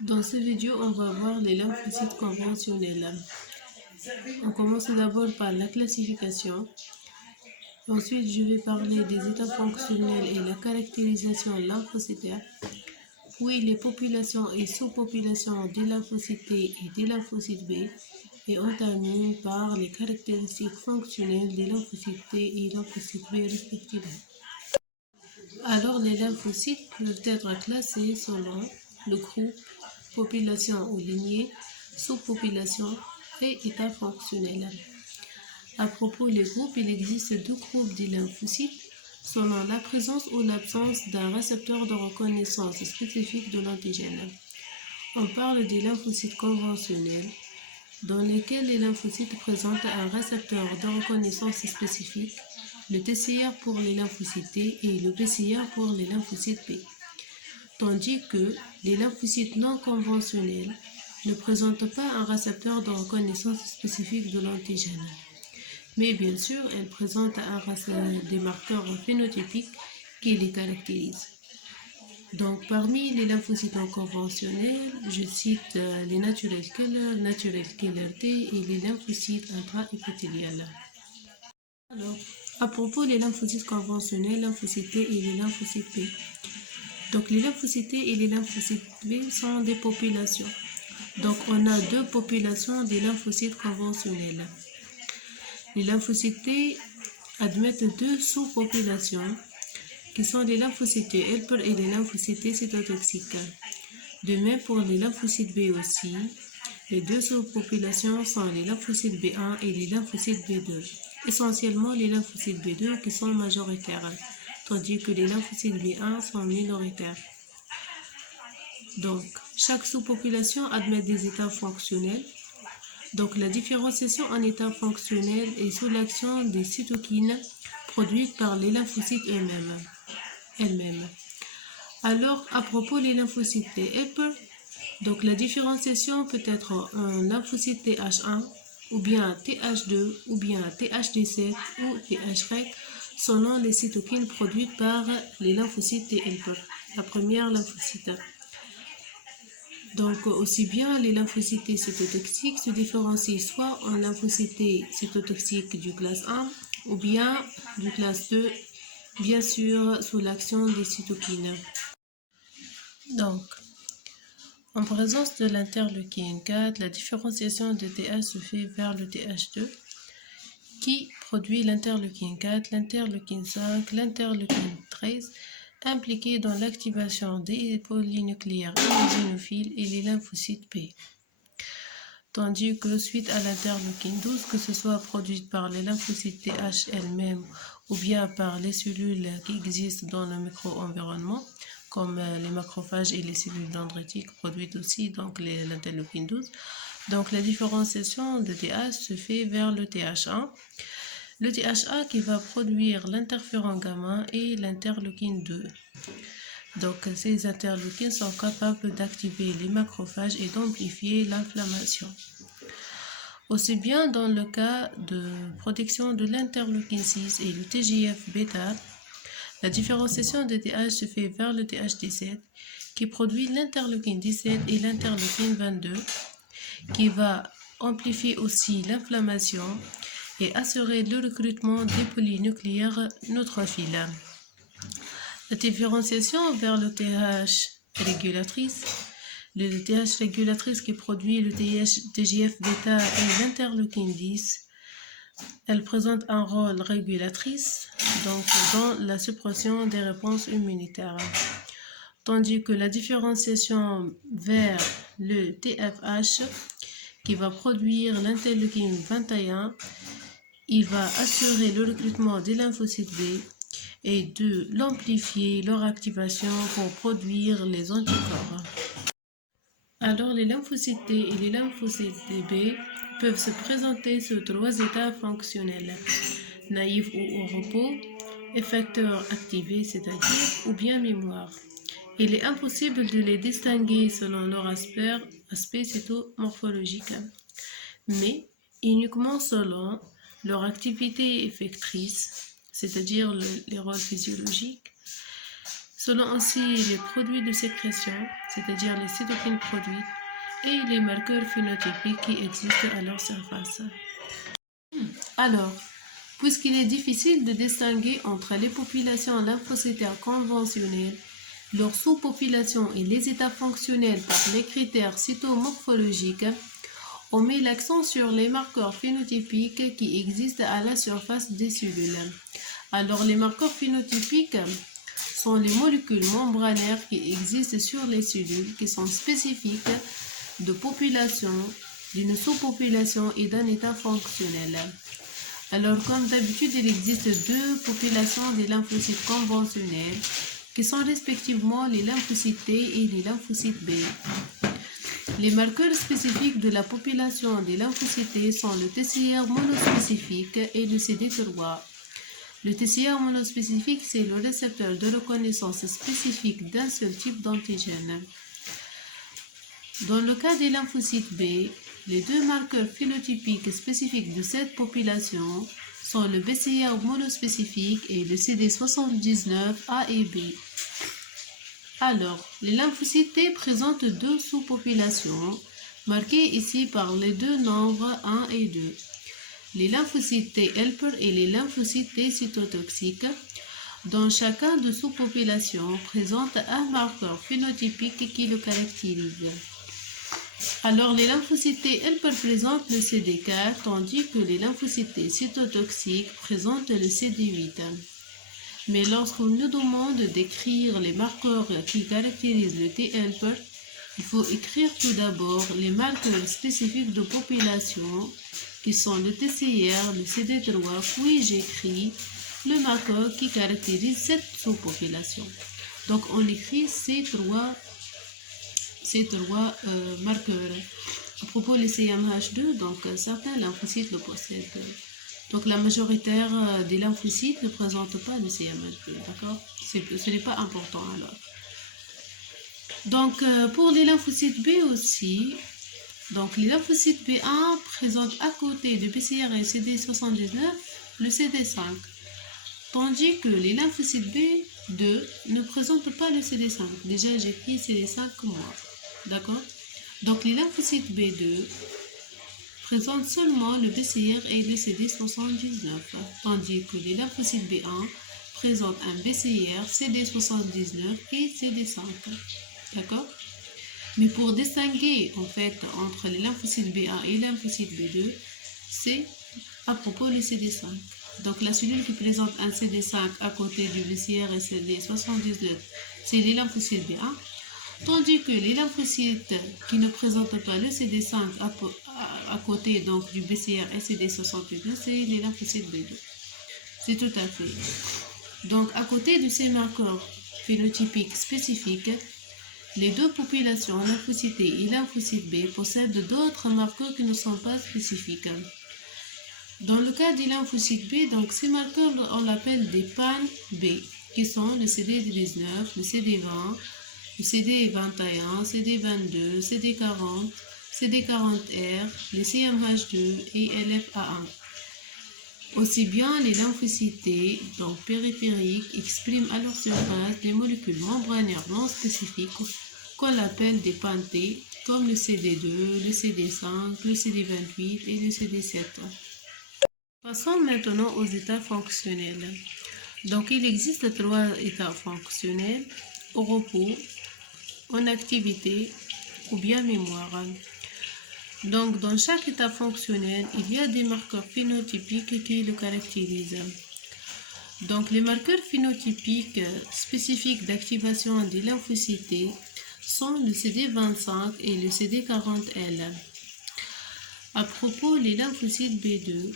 Dans cette vidéo, on va voir les lymphocytes conventionnels. On commence d'abord par la classification. Ensuite, je vais parler des états fonctionnels et la caractérisation lymphocytaire. Puis les populations et sous-populations des lymphocytes T et des lymphocytes B. Et on termine par les caractéristiques fonctionnelles des lymphocytes T et lymphocytes B respectivement. Alors, les lymphocytes peuvent être classés selon le groupe, population ou lignée, sous-population et état fonctionnel. À propos des groupes, il existe deux groupes de lymphocytes selon la présence ou l'absence d'un récepteur de reconnaissance spécifique de l'antigène. On parle des lymphocytes conventionnels, dans lesquels les lymphocytes présentent un récepteur de reconnaissance spécifique, le TCR pour les lymphocytes T et le PCR pour les lymphocytes B. Tandis que les lymphocytes non conventionnels ne présentent pas un récepteur de reconnaissance spécifique de l'antigène. Mais bien sûr, elles présentent des marqueurs phénotypiques qui les caractérisent. Donc, parmi les lymphocytes non conventionnels, je cite les natural killer T et les lymphocytes intraépithéliales. Alors, à propos des lymphocytes conventionnels, lymphocytes T et les lymphocytes B. Donc, les lymphocytes T et les lymphocytes B sont des populations. Donc, on a deux populations des lymphocytes conventionnels. Les lymphocytes T admettent deux sous-populations qui sont les lymphocytes T helper et les lymphocytes T cytotoxiques. De même pour les lymphocytes B aussi, les deux sous-populations sont les lymphocytes B1 et les lymphocytes B2. Essentiellement les lymphocytes B2 qui sont majoritaires, tandis que les lymphocytes B1 sont minoritaires. Donc, chaque sous-population admet des états fonctionnels. Donc, la différenciation en états fonctionnels est sous l'action des cytokines produites par les lymphocytes elles-mêmes. Alors, à propos des lymphocytes T helper, donc la différenciation peut être un lymphocyte TH1 ou bien TH2 ou bien TH17 ou TH-REC selon les cytokines produites par les lymphocytes T helper, la première lymphocyte. Donc, aussi bien les lymphocytes T cytotoxiques se différencient soit en lymphocytes T cytotoxiques du classe 1 ou bien du classe 2, bien sûr sous l'action des cytokines. Donc, en présence de l'interleukine 4, la différenciation de TH se fait vers le TH2 qui produit l'interleukine 4, l'interleukine 5, l'interleukine 13 impliqués dans l'activation des polynucléaires éosinophiles et les lymphocytes B. Tandis que suite à l'interleukine 12, que ce soit produite par les lymphocytes TH elles-mêmes ou bien par les cellules qui existent dans le micro-environnement, comme les macrophages et les cellules dendritiques produites aussi, donc l'interleukine 12. Donc la différenciation de TH se fait vers le TH1. Le THA qui va produire l'interféron gamma et l'interleukine 2. Donc ces interleukines sont capables d'activer les macrophages et d'amplifier l'inflammation. Aussi bien dans le cas de protection de l'interleukine 6 et le TGF-bêta, la différenciation de TH se fait vers le TH17 qui produit l'interleukine 17 et l'interleukine 22 qui va amplifier aussi l'inflammation et assurer le recrutement des polynucléaires neutrophiles. La différenciation vers le TH régulatrice, le TH régulatrice qui produit le TGF-bêta et l'interleukine 10, elle présente un rôle régulatrice donc dans la suppression des réponses immunitaires. Tandis que la différenciation vers le TFH qui va produire l'interleukine 21, il va assurer le recrutement des lymphocytes B et de l'amplifier leur activation pour produire les anticorps. Alors les lymphocytes T et les lymphocytes B peuvent se présenter sous trois états fonctionnels, naïf ou au repos, effecteur activé, c'est-à-dire, ou bien mémoire. Il est impossible de les distinguer selon leur aspect cytomorphologique, mais uniquement selon leur activité effectrice, c'est-à-dire les rôles physiologiques, selon aussi les produits de sécrétion, c'est-à-dire les cytokines produites, et les marqueurs phénotypiques qui existent à leur surface. Alors, puisqu'il est difficile de distinguer entre les populations lymphocytaires conventionnelles, leurs sous-populations et les états fonctionnels par les critères cytomorphologiques, on met l'accent sur les marqueurs phénotypiques qui existent à la surface des cellules. Alors, les marqueurs phénotypiques sont les molécules membranaires qui existent sur les cellules, qui sont spécifiques de population, d'une sous-population et d'un état fonctionnel. Alors, comme d'habitude, il existe deux populations des lymphocytes conventionnels, qui sont respectivement les lymphocytes T et les lymphocytes B. Les marqueurs spécifiques de la population des lymphocytes T sont le TCR monospécifique et le CD3. Le TCR monospécifique, c'est le récepteur de reconnaissance spécifique d'un seul type d'antigène. Dans le cas des lymphocytes B, les deux marqueurs phénotypiques spécifiques de cette population sont le BCR monospécifique et le CD79A et B. Alors, les lymphocytes T présentent deux sous-populations, marquées ici par les deux nombres 1 et 2. Les lymphocytes T helper et les lymphocytes T cytotoxiques, dont chacun de sous-populations présente un marqueur phénotypique qui le caractérise. Alors, les lymphocytes T helper présentent le CD4, tandis que les lymphocytes T cytotoxiques présentent le CD8. Mais lorsqu'on nous demande d'écrire les marqueurs qui caractérisent le T helper, il faut écrire tout d'abord les marqueurs spécifiques de population, qui sont le TCR, le CD3, puis j'écris le marqueur qui caractérise cette sous-population. Donc, on écrit ces trois marqueurs. À propos des CMH2, donc certains lymphocytes le possèdent. Donc la majoritaire des lymphocytes ne présentent pas le CMH2, d'accord? Ce n'est pas important alors. Donc pour les lymphocytes B aussi, donc les lymphocytes B1 présentent à côté de BCR et CD79 le CD5, tandis que les lymphocytes B2 ne présentent pas le CD5. Déjà j'écris CD5 moi, d'accord? Donc les lymphocytes B2 présentent seulement le BCR et le CD79, tandis que les lymphocytes B1 présentent un BCR, CD79 et CD5. D'accord? Mais pour distinguer en fait entre les lymphocytes B1 et les lymphocytes B2, c'est à propos du CD5. Donc la cellule qui présente un CD5 à côté du BCR et CD79, c'est les lymphocytes B1. Tandis que les lymphocytes qui ne présentent pas le CD5 à côté donc du BCR et CD79, c'est les lymphocytes B2. C'est tout à fait. Donc, à côté de ces marqueurs phénotypiques spécifiques, les deux populations, lymphocytes T et lymphocytes B, possèdent d'autres marqueurs qui ne sont pas spécifiques. Dans le cas des lymphocytes B, donc ces marqueurs, on l'appelle des PAN-B, qui sont le CD19, le CD20, le CD21, CD22, CD40, CD40R, les CMH2 et LFA1. Aussi bien les lymphocytes T, donc périphériques, expriment à leur surface des molécules membranaires non spécifiques qu'on appelle des PAN-T, comme le CD2, le CD5, le CD28 et le CD7. Passons maintenant aux états fonctionnels. Donc il existe trois états fonctionnels: au repos, en activité ou bien mémoire. Donc, dans chaque état fonctionnel, il y a des marqueurs phénotypiques qui le caractérisent. Donc, les marqueurs phénotypiques spécifiques d'activation des lymphocytes T sont le CD25 et le CD40L. À propos des lymphocytes B2,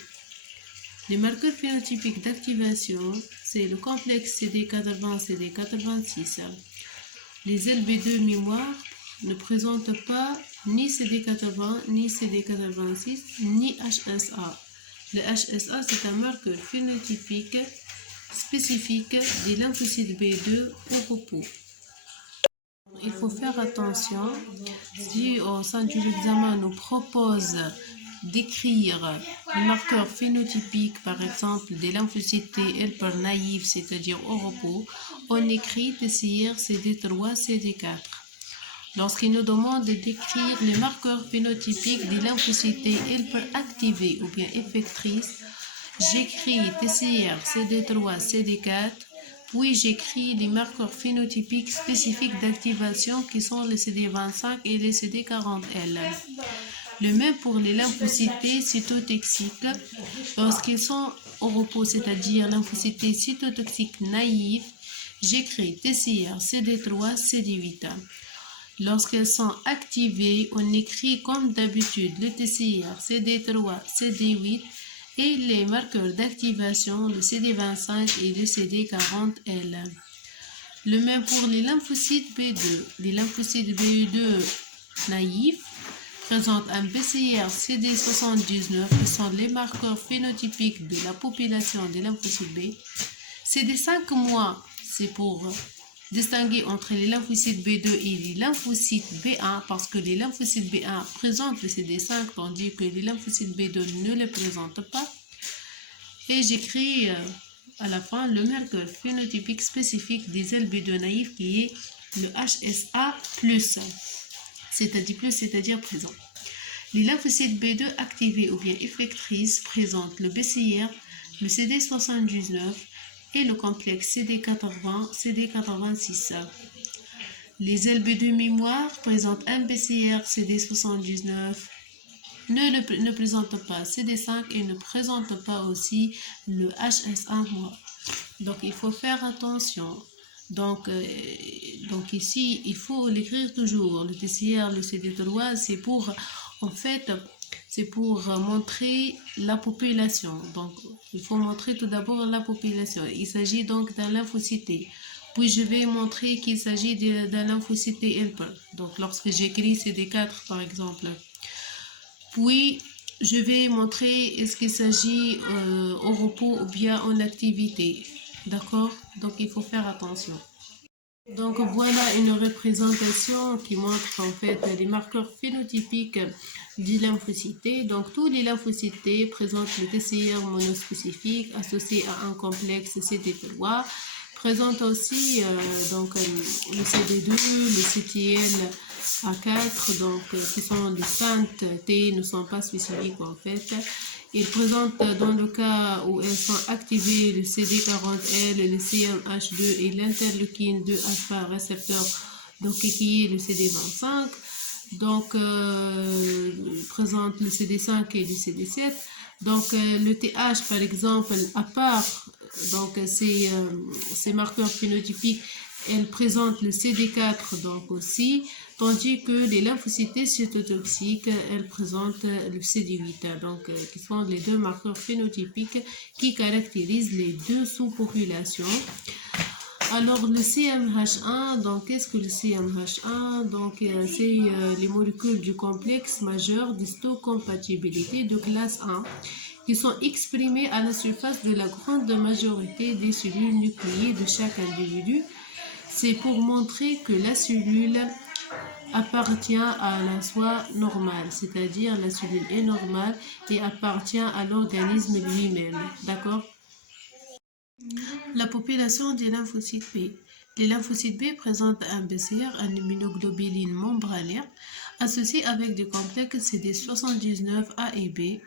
les marqueurs phénotypiques d'activation, c'est le complexe CD80-CD86. Les LB2 mémoire ne présentent pas ni CD80, ni CD86, ni HSA. Le HSA, c'est un marqueur phénotypique spécifique des lymphocytes B2 au repos. Il faut faire attention, si au sein de l'examen nous propose décrire les marqueurs phénotypiques, par exemple des lymphocytes T helper naïfs, c'est-à-dire au repos, on écrit TCR CD3 CD4. Lorsqu'il nous demande de décrire les marqueurs phénotypiques des lymphocytes T helper activés ou bien effectrices, j'écris TCR CD3 CD4. Puis j'écris les marqueurs phénotypiques spécifiques d'activation qui sont les CD25 et les CD40L. Le même pour les lymphocytes cytotoxiques lorsqu'ils sont au repos, c'est-à-dire lymphocytes cytotoxiques naïfs, j'écris TCR CD3 CD8. Lorsqu'elles sont activées, on écrit comme d'habitude le TCR CD3 CD8 et les marqueurs d'activation, le CD25 et le CD40L. Le même pour les lymphocytes B2. Les lymphocytes B2 naïfs présentent un BCR CD79 qui sont les marqueurs phénotypiques de la population des lymphocytes B. CD5 mois, c'est pour distinguer entre les lymphocytes B2 et les lymphocytes B1 parce que les lymphocytes B1 présentent le CD5 tandis que les lymphocytes B2 ne le présentent pas. Et j'écris à la fin le marqueur phénotypique spécifique des LB2 naïfs qui est le HSA+, c'est-à-dire présent. Les lymphocytes B2 activés ou bien effectrices présentent le BCR, le CD79 et le complexe CD80, CD86. Les LB2 mémoire présentent un BCR CD79, ne présentent pas CD5 et ne présentent pas aussi le HSA-. Donc il faut faire attention. Donc ici, il faut l'écrire toujours. Le TCR, le CD3, c'est pour montrer la population. Donc, il faut montrer tout d'abord la population. Il s'agit donc d'un lymphocyte. Puis, je vais montrer qu'il s'agit d'un lymphocyte helper. Donc, lorsque j'écris CD4, par exemple. Puis, je vais montrer est-ce qu'il s'agit au repos ou bien en activité. D'accord? Donc, il faut faire attention. Donc voilà une représentation qui montre en fait les marqueurs phénotypiques du lymphocyte. Donc tous les lymphocytes présentent le TCR monospécifique associé à un complexe CD3, présentent aussi le CD2, le CTL A4, donc qui sont les feintes T ne sont pas spécifiques en fait. Ils présentent dans le cas où elles sont activées le CD40L, le CMH2 et l'interleukine 2 alpha récepteur, donc qui est le CD25. Donc présente le CD5 et le CD7. Donc le TH par exemple, à part donc ces marqueurs phénotypiques, elle présente le CD4 donc aussi, tandis que les lymphocytes cytotoxiques, elles présentent le CD8, donc qui sont les deux marqueurs phénotypiques qui caractérisent les deux sous-populations. Alors le CMH1, donc qu'est-ce que le CMH1? Donc c'est les molécules du complexe majeur d'histocompatibilité de classe 1 qui sont exprimées à la surface de la grande majorité des cellules nucléées de chaque individu. C'est pour montrer que la cellule appartient à la soie normale, c'est-à-dire la cellule est normale et appartient à l'organisme lui-même. D'accord? La population des lymphocytes B. Les lymphocytes B présentent un BCR, un immunoglobuline membranaire, associé avec des complexes CD79A et B,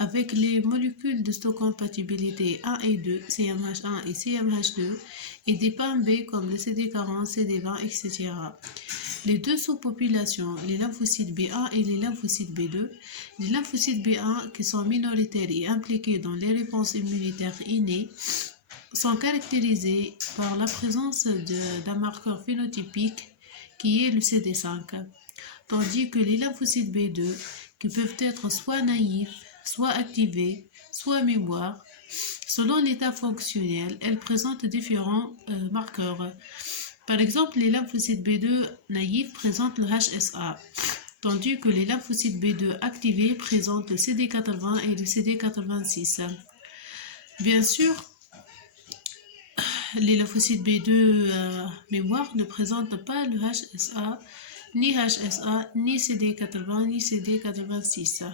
avec les molécules d'histocompatibilité 1 et 2, CMH1 et CMH2, et des PAM B comme le CD40, CD20, etc. Les deux sous-populations, les lymphocytes B1 et les lymphocytes B2, les lymphocytes B1 qui sont minoritaires et impliqués dans les réponses immunitaires innées, sont caractérisés par la présence d'un marqueur phénotypique qui est le CD5, tandis que les lymphocytes B2, qui peuvent être soit naïfs, soit activés, soit mémoire, selon l'état fonctionnel, elles présentent différents marqueurs. Par exemple, les lymphocytes B2 naïfs présentent le HSA, tandis que les lymphocytes B2 activés présentent le CD80 et le CD86. Bien sûr, les lymphocytes B2 mémoire ne présentent pas le HSA, ni CD80, ni CD86.